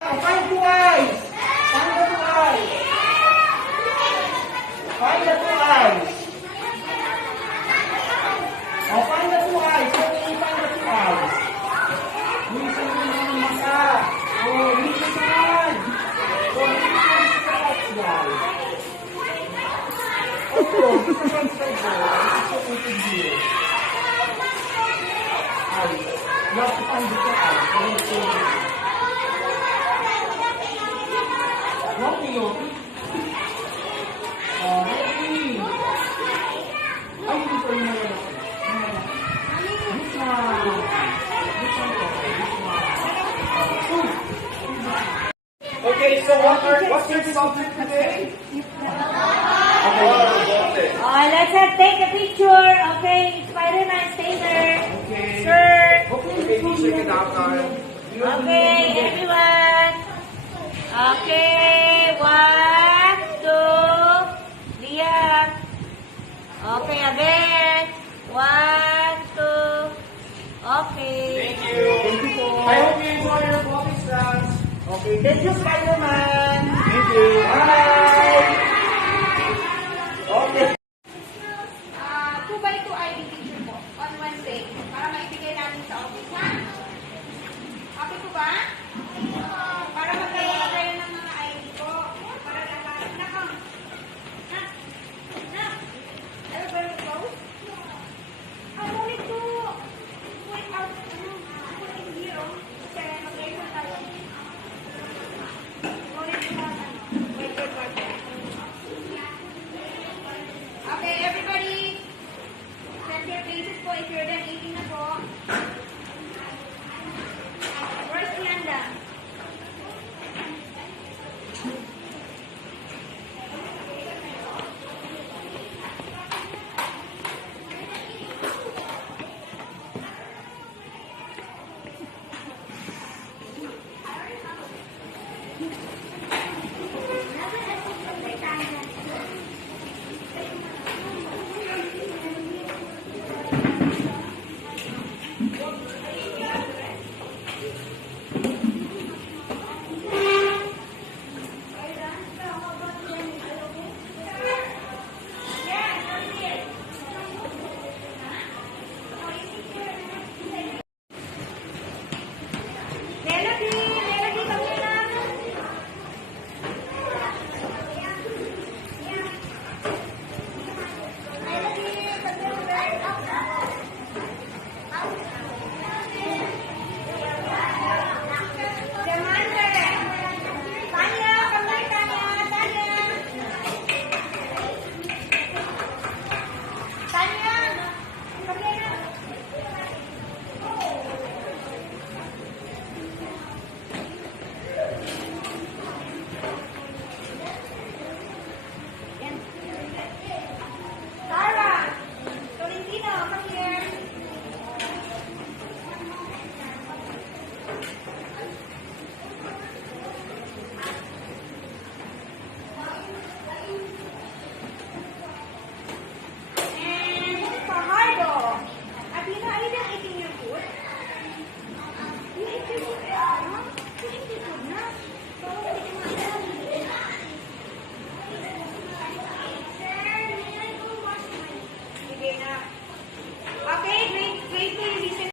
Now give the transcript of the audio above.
Find two eyes. Find the two eyes. Find the two eyes. Oh, find the two eyes. Okay, find the two eyes. Minsan mo naman masa. Oh, minsan. Oh, minsan sa guys. Oh, this is one side boy. This is what we can do. You have to find the two eyes. Loki, Loki. Loki. Ay, dito yung mga This one. This one. Okay, so what's your subject today? Okay. Let's take a picture. Okay, Spider-Man, stay there. Okay. Sir. Okay, teacher, get out now. Okay, everyone. Okay, 1, 2, Liam. Okay, again. 1, 2. Okay. Thank you. I hope you enjoy your coffee class. Okay, thank you, Spider-Man. Thank you. Bye. Okay. 2 by 2 ID picture po on Wednesday para maibigay namin sa office, ha? Okay po ba? Para magkaroon kayo ng mga ID po. Para lahat. Nako. Na. Are you very close? I wanted to point out put in here, kasi mag-lesson tayo. Wanted to have, wait. Okay, everybody. Send your faces po if you're done eating na po. Where's Yanda?